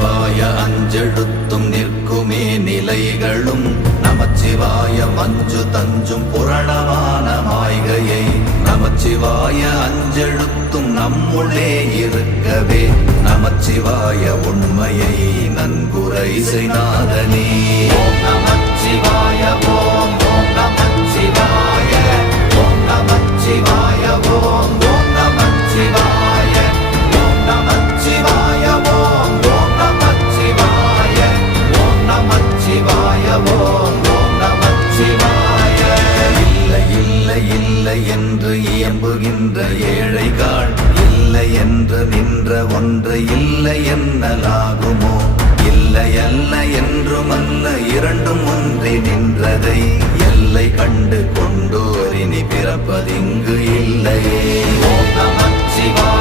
நமச்சிவாய அஞ்செழுத்தும் நிற்குமே நிலைகளும் நமச்சிவாய மஞ்சு தஞ்சும் புரணமான மாய்கையை நமச்சிவாய அஞ்செழுத்தும் நம்முள்ளே இருக்கவே நமச்சிவாய உண்மையை நன்குரை செய்நாதனே. ஓம் நமச்சிவாய ஓம் ஓம் நமச்சிவாய ஓம் நமச்சிவாய ஓம் ஓம் நமச்சிவாய ஓம் நமச்சிவாய ஓம் ஓம் நமச்சிவாய ஓம் நமச்சிவாய ஓம் ஓம் நமச்சிவாய. இல்லை இல்லை இல்லை என்று இயம்புகின்ற ஏழைகாள் இல்லை என்று நின்ற ஒன்று இல்லை என்னலாகுமோ? இல்லை அல்ல என்றும் அல்ல இரண்டும் ஒன்றி நின்றதை எல்லை கண்டு கொண்டோர் இனி பிறப்பதிங்கு இல்லையே. ஓம் நமச்சிவாய